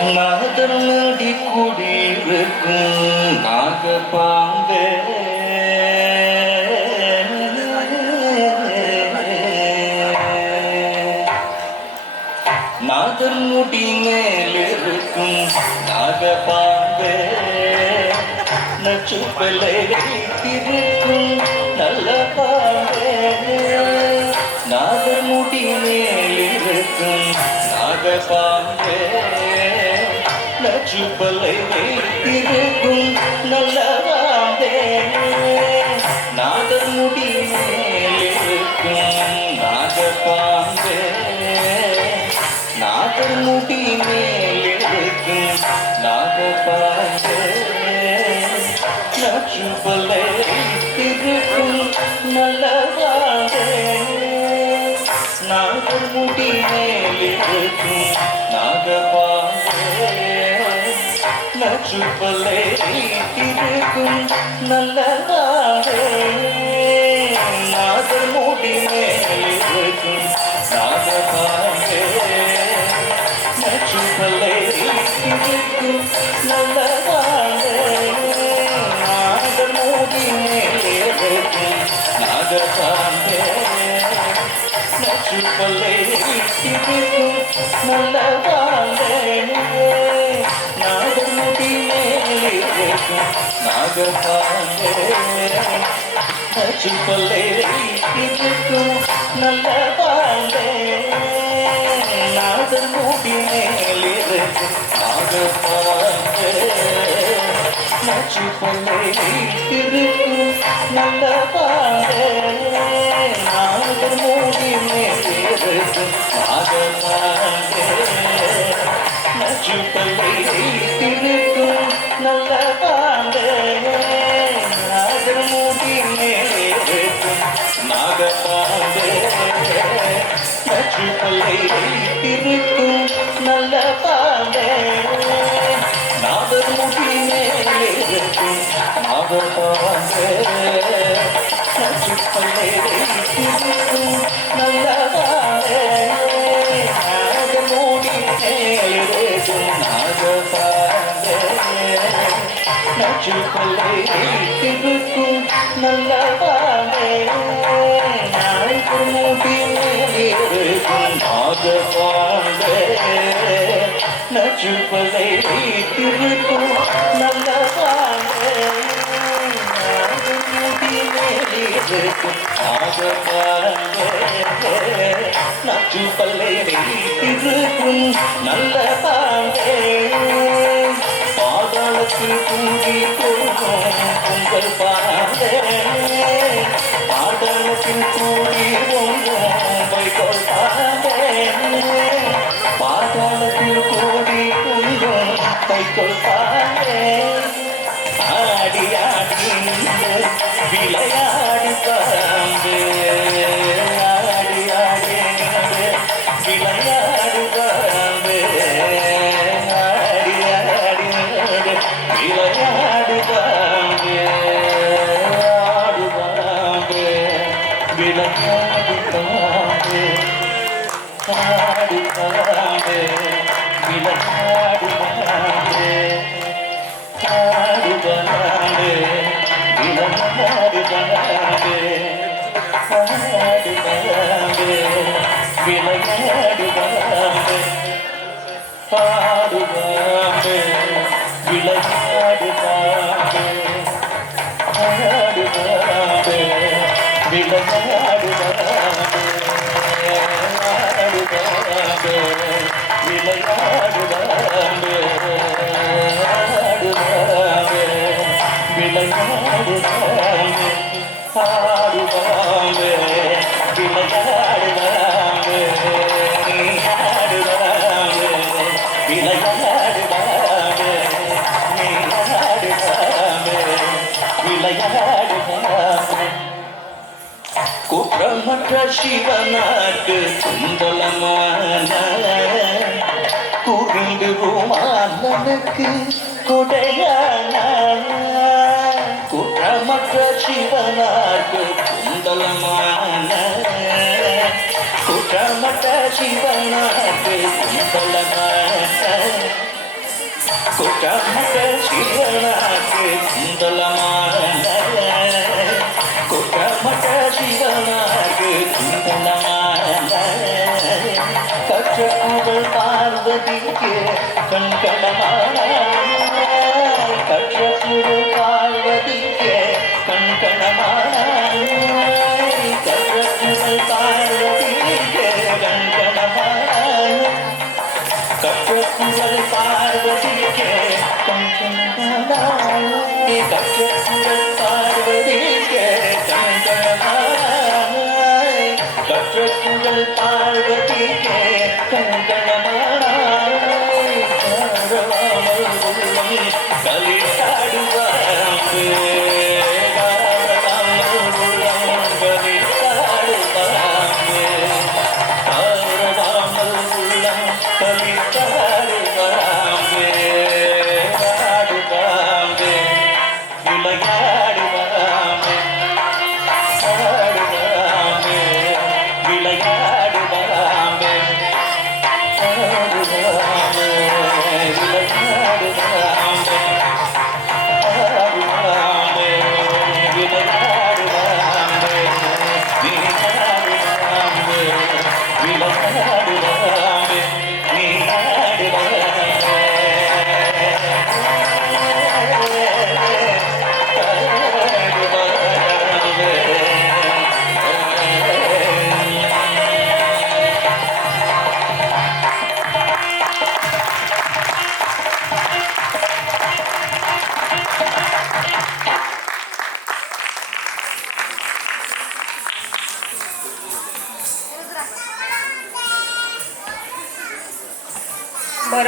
நாதனடி குடியிருக்கும் நாகபாம்பே நாதன் முடி மேலிருக்கும் நாகபாம்பே நச்சுப்பலை வைத்திருக்கும் நல்ல பாம்பே நாதன் முடி மேலிருக்கும் நாகபாம்பே நச்சுப்பலை வைத்திருக்கும் நல்ல பாம்பே நாதன் முடி மேலிருக்கும் நாகபாம்பே நாதன் முடி மேலிருக்கும் நாகபாம்பே நச்சுப்பலை வைத்திருக்கும் நல்ல பாம்பே நாதன் முடி மேலிருக்கும் நாகபாம்பே நச்சுப்பலை வைத்திருக்கும் நல்ல பாம்பே நாதன் முடி மேலிருக்கும் நாகபாம்பே நச்சுப்பலை வைத்திருக்கும் நல்ல பாம்பே நாதன் முடி மேலிருக்கும் நாகபாம்பே நச்சுப்பலை வைத்திருக்கும் நல்ல பாம்பே நாதன் முடி மேலிருக்கும் நாகபாம்பே நச்சுப்பலை வைத்திருக்கும் நல்ல பாம்பே நாதன் முடி மேலிருக்கும் நாகபாம்பே நச்சுப்பலை வைத்திருக்கும் நல்ல பாம்பே நாதன் முடி மேலிருக்கும் நாகபாம்பே நச்சுப்பலை வைத்திருக்கும் நல்ல பாம்பே நாதன் முடி மேலிருக்கும் நாகபாம்பே நச்சுப்பலை வைத்திருக்கும் நல்ல பாம்பே நாதன் முடி மேலிருக்கும் நாகபாம்பே நச்சுப்பலை வைத்திருக்கும் நல்ல பாம்பே நாதன் முடி மேலிருக்கும் நாகபாம்பே நச்சுப்பலை வைத்திருக்கும் நல்ல பாம்பே நாதன் முடி மேலிருக்கும் நாகபாம்பே நச்சுப்பலை வைத்திருக்கும் நல்ல பாம்பே நாதன் முடி மேலிருக்கும் நாகபாம்பே நச்சுப்பலை வைத்திருக்கும் நல்ல பாம்பே பாதாளத்தில் கூடி கொள்ளும் உங்கள் பாம்பே பாதாளத்தில் கூடி கொள்ளும் வைகோல் பாம்பே பாதாளத்தில் கூடி கொள்ளும் வைகோல் பாம்பே ஆடி ஆடி நின்று விளையாடி பாம்பே ஆடி ஆடி நின்று விளையாடி பாம்பே ஆடி ஆடி நின்று விளையாடி பாம்பே ஆடு பாம்பே விளையாடி பாம்பே ஆடு பாம்பே விளையாடு பாம்பே ஆடு பாம்பே விளையாடு பாம்பே ஆடு பாம்பே விளையாடு பாம்பே ஆடு பாம்பே விளையாடு பாம்பே ஆடு பாம்பே விளையாடு பாம்பே ஆடு பாம்பே விளையாடு பாம்பே ஆடு பாம்பே விளையாடு பாம்பே ஆடு பாம்பே விளையாடு பாம்பே ஆடு பாம்பே விளையாடு பாம்பே ஆடு பாம்பே விளையாடு பாம்பே குற்றமற்ற சிவனாக்கு குந்தலமான குறும்புமானனுக்கு கொடையான குற்றமற்ற சிவனாக்கு குந்தலமான குற்றமற்ற சிவனாக்கு குந்தலமான சிவனாக்கு குந்தலமான குட்டமட்ட சிவனாக்கு குந்தலமான கற்ற குடல் பார்வதிக்கு கண்